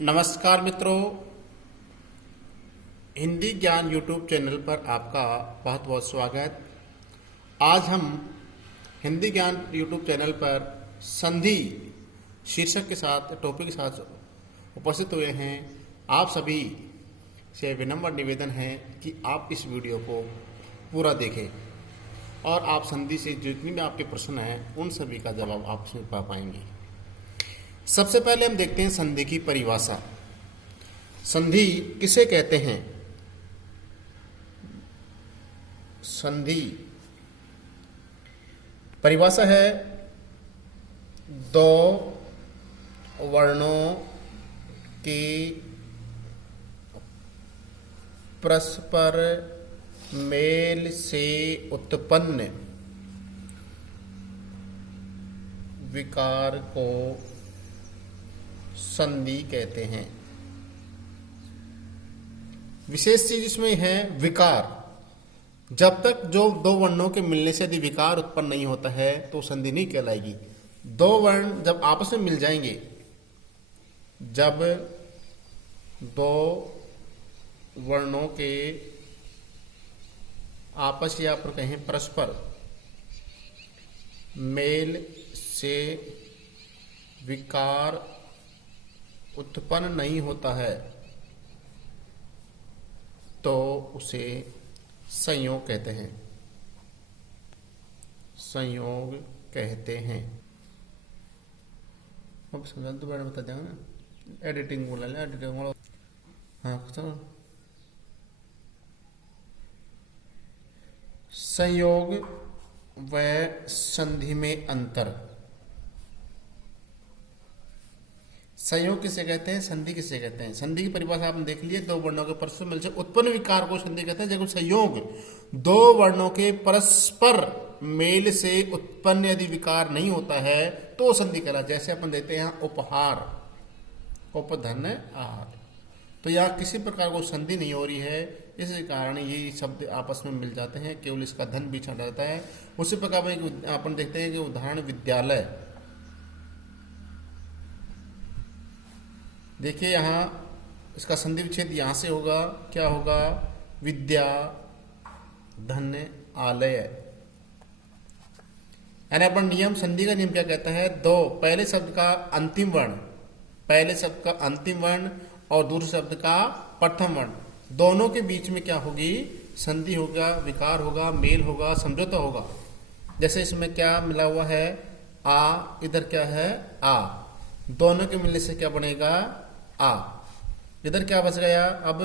नमस्कार मित्रों, हिंदी ज्ञान यूट्यूब चैनल पर आपका बहुत बहुत स्वागत। आज हम हिंदी ज्ञान यूट्यूब चैनल पर संधि शीर्षक के साथ टॉपिक के साथ उपस्थित हुए हैं। आप सभी से विनम्र निवेदन है कि आप इस वीडियो को पूरा देखें और आप संधि से जितनी भी आपके प्रश्न हैं उन सभी का जवाब आप उसमें पा पाएंगे। सबसे पहले हम देखते हैं संधि की परिभाषा। संधि किसे कहते हैं? संधि परिभाषा है दो वर्णों की परस्पर मेल से उत्पन्न विकार को संधि कहते हैं। विशेष चीज इसमें है विकार। जब तक जो दो वर्णों के मिलने से यदि विकार उत्पन्न नहीं होता है तो संधि नहीं कहलाएगी। दो वर्ण जब आपस में मिल जाएंगे, जब दो वर्णों के आपस या पर कहें परस्पर मेल से विकार उत्पन्न नहीं होता है तो उसे संयोग कहते हैं। संयोग कहते हैं। अब समझा तो बड़ा बता देगा ना। एडिटिंग बोला ले, एडिटिंग बोला। हाँ चलो। संयोग व संधि में अंतर। संयोग किसे कहते हैं, संधि किसे कहते हैं? संधि की परिभाषा आपने देख ली है। दो वर्णों के परस्पर मेल से उत्पन्न विकार को संधि कहते हैं। जब संयोग दो वर्णों के परस्पर मेल से उत्पन्न यदि विकार नहीं होता है तो संधि कहला। जैसे अपन देते हैं उपहार, उपधन आहार, तो यहाँ किसी प्रकार को संधि नहीं हो रही है। इस कारण ये शब्द आपस में मिल जाते हैं, केवल इसका धन भी छंट जाता है। उसी प्रकार अपन देखते हैं कि उदाहरण विद्यालय। देखिए यहाँ इसका संधि विच्छेद यहाँ से होगा, क्या होगा? विद्या धन आलय। यानी अपन नियम, संधि का नियम क्या कहता है? दो पहले शब्द का अंतिम वर्ण, पहले शब्द का अंतिम वर्ण और दूसरे शब्द का प्रथम वर्ण, दोनों के बीच में क्या होगी? संधि होगा, विकार होगा, मेल होगा, समझौता होगा। जैसे इसमें क्या मिला हुआ है? आ, इधर क्या है? आ। दोनों के मिलने से क्या बनेगा? आ। इधर क्या बच गया? अब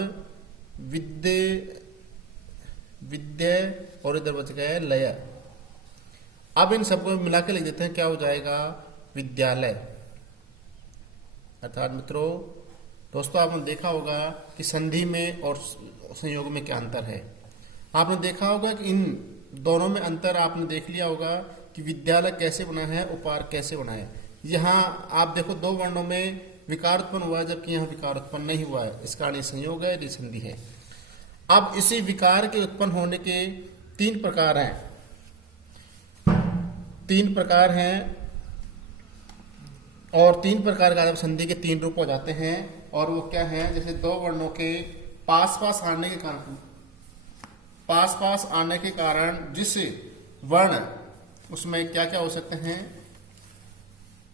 विद्य और इधर बच गया लय। अब इन सबको मिला के लिख देते हैं, क्या हो जाएगा? विद्यालय। अर्थात मित्रों, दोस्तों आपने देखा होगा कि संधि में और संयोग में क्या अंतर है। आपने देखा होगा कि इन दोनों में अंतर आपने देख लिया होगा कि विद्यालय कैसे बना है, उपहार कैसे बना है। यहाँ आप देखो दो वर्णों में विकार उत्पन्न हुआ है, जबकि यहाँ विकार उत्पन्न नहीं हुआ है। इस कारण ये संयोग है, ये संधि है। अब इसी विकार के उत्पन्न होने के तीन प्रकार हैं। तीन प्रकार हैं और तीन प्रकार का संधि के तीन रूप हो जाते हैं। और वो क्या है? जैसे दो वर्णों के पास पास आने के कारण, पास पास आने के कारण जिस वर्ण, उसमें क्या क्या हो सकते हैं?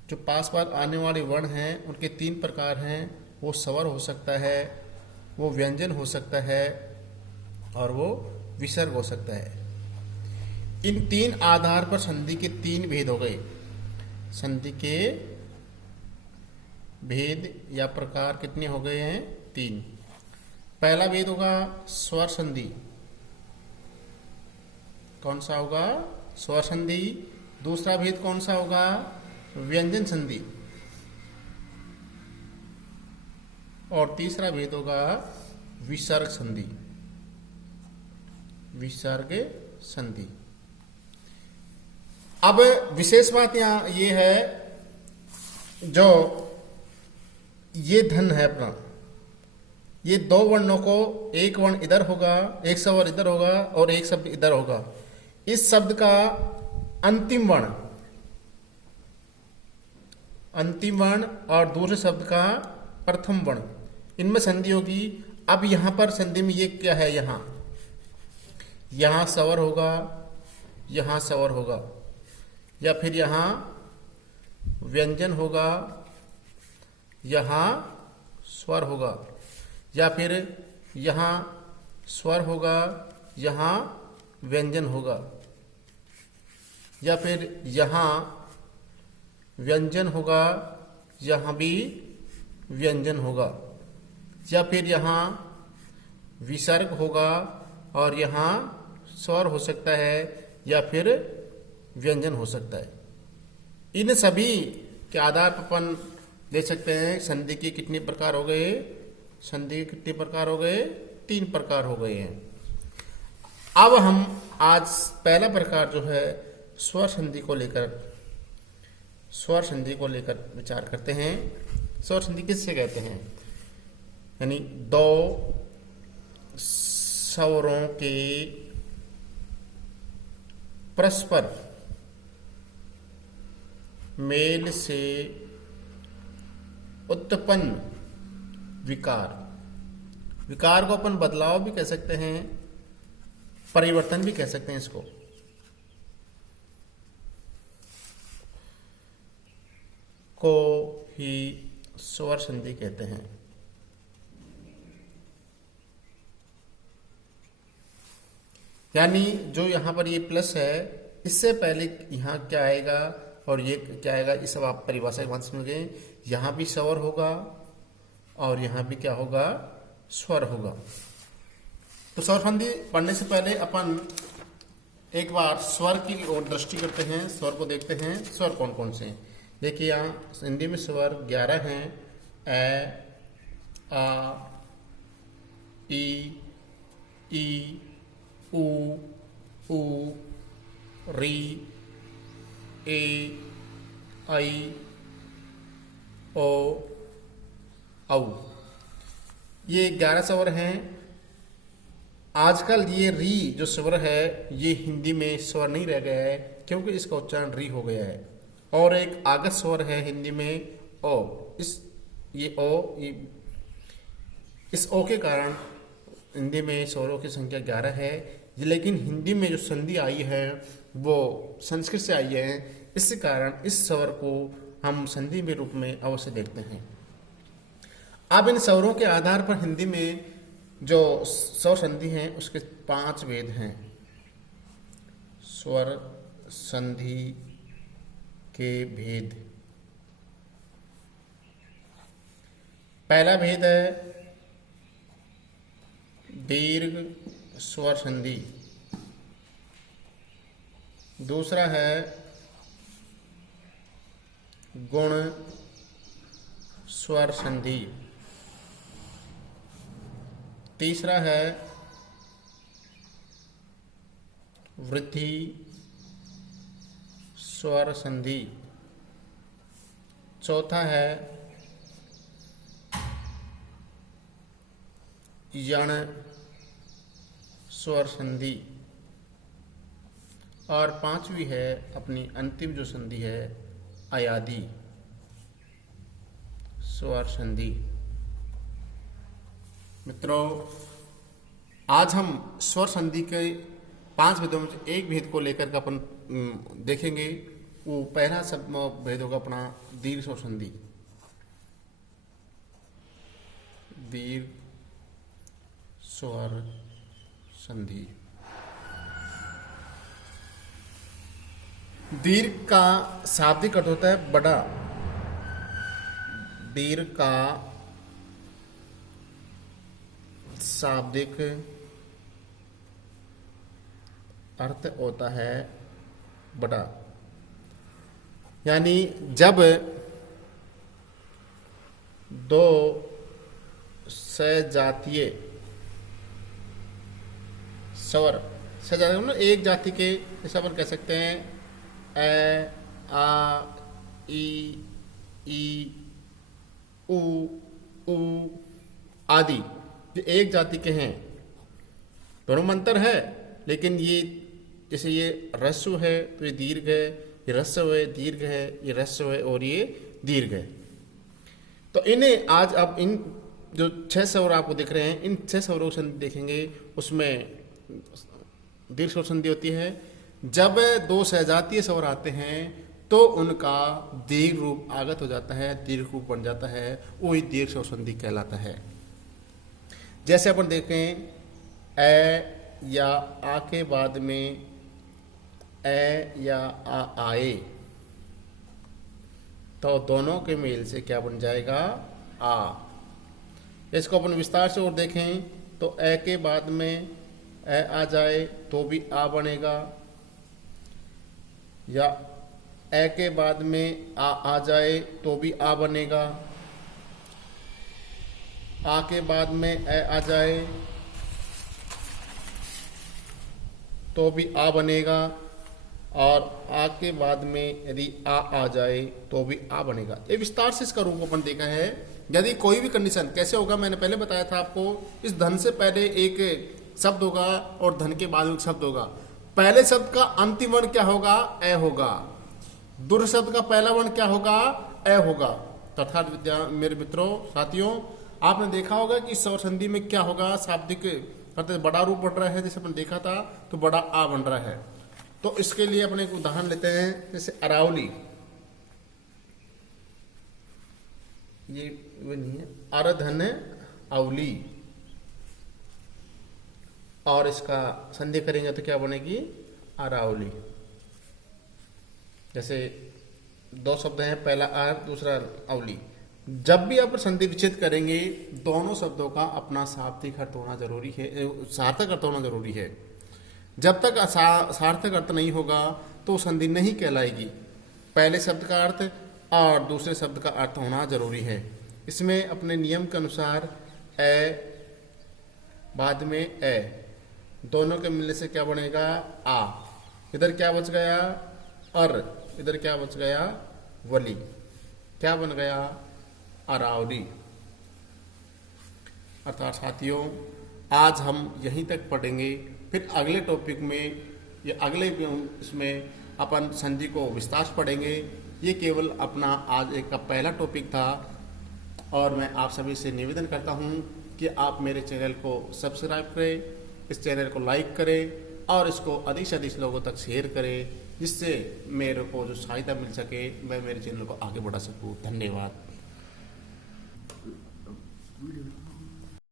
जो पास पास आने वाले वर्ण हैं उनके तीन प्रकार हैं। वो स्वर हो सकता है, वो व्यंजन हो सकता है और वो विसर्ग हो सकता है। इन तीन आधार पर संधि के तीन भेद हो गए। संधि के भेद या प्रकार कितने हो गए हैं? तीन। पहला भेद होगा स्वर संधि। कौन सा होगा? स्वर संधि। दूसरा भेद कौन सा होगा? व्यंजन संधि। और तीसरा भेद होगा विसर्ग संधि। विसर्ग संधि। अब विशेष बात यहां ये है, जो ये धन है अपना, ये दो वर्णों को, एक वर्ण इधर होगा, एक स्वर इधर होगा और एक शब्द इधर होगा। इस शब्द का अंतिम वर्ण और दूसरे शब्द का प्रथम वर्ण, इनमें संधि होगी। अब यहाँ पर संधि में ये क्या है, यहाँ स्वर होगा, यहाँ स्वर होगा, या फिर यहाँ व्यंजन होगा, यहाँ स्वर होगा, या फिर यहाँ स्वर होगा, यहाँ व्यंजन होगा, या फिर यहाँ व्यंजन होगा, यहाँ भी व्यंजन होगा, या फिर यहाँ विसर्ग होगा और यहाँ स्वर हो सकता है, या फिर व्यंजन हो सकता है। इन सभी के आधार पर अपन देख सकते हैं संधि के कितने प्रकार हो गए, संधि के कितने प्रकार हो गए, 3 प्रकार हो गए हैं। अब हम आज पहला प्रकार जो है स्वर संधि को लेकर विचार करते हैं। स्वर संधि किससे कहते हैं, यानी दो स्वरों के परस्पर मेल से उत्पन्न विकार को अपन बदलाव भी कह सकते हैं, परिवर्तन भी कह सकते हैं। इसको को ही स्वर संधि कहते हैं। यानी जो यहाँ पर ये प्लस है, इससे पहले यहाँ क्या आएगा और ये क्या आएगा, ये सब आप परिभाषा के समझ गए। यहाँ भी स्वर होगा और यहाँ भी क्या होगा, स्वर होगा। तो स्वर संधि पढ़ने से पहले अपन एक बार स्वर की ओर दृष्टि करते हैं, स्वर को देखते हैं। स्वर कौन कौन से हैं, देखिए यहाँ हिंदी में स्वर 11 हैं। ए, आ, ई, उ, ऊ, री, ए, आई, ओ, औ। ये 11 स्वर हैं। आजकल ये री जो स्वर है ये हिंदी में स्वर नहीं रह गया है, क्योंकि इसका उच्चारण री हो गया है। और एक आगत स्वर है हिंदी में ओ। इस ओ के कारण हिंदी में स्वरों की संख्या 11 है। लेकिन हिंदी में जो संधि आई है वो संस्कृत से आई है, इस कारण इस स्वर को हम संधि में रूप में अवश्य देखते हैं। अब इन स्वरों के आधार पर हिंदी में जो स्वर संधि हैं उसके 5 भेद हैं। स्वर संधि के भेद, पहला भेद है दीर्घ स्वर संधि। दूसरा है गुण स्वर संधि। तीसरा है वृद्धि स्वर संधि। चौथा है यण स्वर संधि। और 5वीं है अपनी अंतिम जो संधि है अयादि स्वर संधि। मित्रों, आज हम स्वर संधि के 5 भेदों में एक भेद को लेकर के अपन देखेंगे। वो पहला सब भेद होगा अपना दीर्घ स्वर संधि। दीर्घ स्वर संधि। दीर्घ का शाब्दिक अर्थ होता है बड़ा। दीर्घ का शाब्दिक अर्थ होता है बड़ा। यानी जब दो सजातीय स्वर, सजातीय मतलब एक जाति के, जैसे अपन कह सकते हैं ए, आ, ई, उ आदि, जो एक जाति के हैं, दोनों में अंतर है। लेकिन ये जैसे ये ह्रस्व है तो ये दीर्घ है, ये ह्रस्व है दीर्घ है, ये ह्रस्व है और ये दीर्घ है। तो इन्हें आज अब इन जो 6 स्वर आपको दिख रहे हैं, इन 6 स्वरों को देखेंगे। उसमें दीर्घ स्वर संधि होती है। जब 2 सहजातीय स्वर आते हैं तो उनका दीर्घ रूप आगत हो जाता है, दीर्घ रूप बन जाता है, वही दीर्घ स्वर संधि कहलाता है। जैसे अपन देखें ए या आ के बाद में ए या आ आए, तो दोनों के मेल से क्या बन जाएगा? आ। इसको अपन विस्तार से और देखें तो ए के बाद में ए आ जाए तो भी आ बनेगा, या ए के बाद में आ जाए तो भी आ बनेगा, आ के बाद में ए आ जाए तो भी आ बनेगा, और आ के बाद में यदि आ जाए तो भी आ बनेगा। ये विस्तार से इसका रूप अपन देखा है। यदि कोई भी कंडीशन कैसे होगा, मैंने पहले बताया था आपको, इस धन से पहले एक शब्द होगा और धन के बाद एक शब्द होगा। पहले शब्द का अंतिम वर्ण क्या होगा? ए होगा। दूसरे शब्द का पहला वर्ण क्या होगा? ए होगा। तथा मेरे मित्रों, साथियों, आपने देखा होगा कि स्वर संधि में क्या होगा? शाब्दिक अर्थात बड़ा रूप बन रहा है, जैसे अपन देखा था, तो बड़ा आ बन रहा है। तो इसके लिए अपने एक उदाहरण लेते हैं, जैसे अरावली। ये वो नहीं है, अरधन अवली, और इसका संधि करेंगे तो क्या बनेगी? अरावली। जैसे 2 शब्द हैं, पहला आर दूसरा अवली। जब भी आप संधि विच्छेद करेंगे, दोनों शब्दों का अपना शाब्दिक अर्थ होना जरूरी है, सार्थक अर्थ होना जरूरी है। जब तक सार्थक अर्थ नहीं होगा तो संधि नहीं कहलाएगी। पहले शब्द का अर्थ और दूसरे शब्द का अर्थ होना जरूरी है। इसमें अपने नियम के अनुसार ए बाद में ए, दोनों के मिलने से क्या बनेगा? आ। इधर क्या बच गया? अर। इधर क्या बच गया? वली। क्या बन गया? अरावली। अर्थात साथियों, आज हम यहीं तक पढ़ेंगे। फिर अगले टॉपिक में या अगले इसमें अपन संधि को विस्तार से पढ़ेंगे। ये केवल अपना आज एक का पहला टॉपिक था, और मैं आप सभी से निवेदन करता हूँ कि आप मेरे चैनल को सब्सक्राइब करें, इस चैनल को लाइक करें और इसको अधिक से अधिक लोगों तक शेयर करें, जिससे मेरे को जो सहायता मिल सके, मैं मेरे चैनल को आगे बढ़ा सकूँ। धन्यवाद।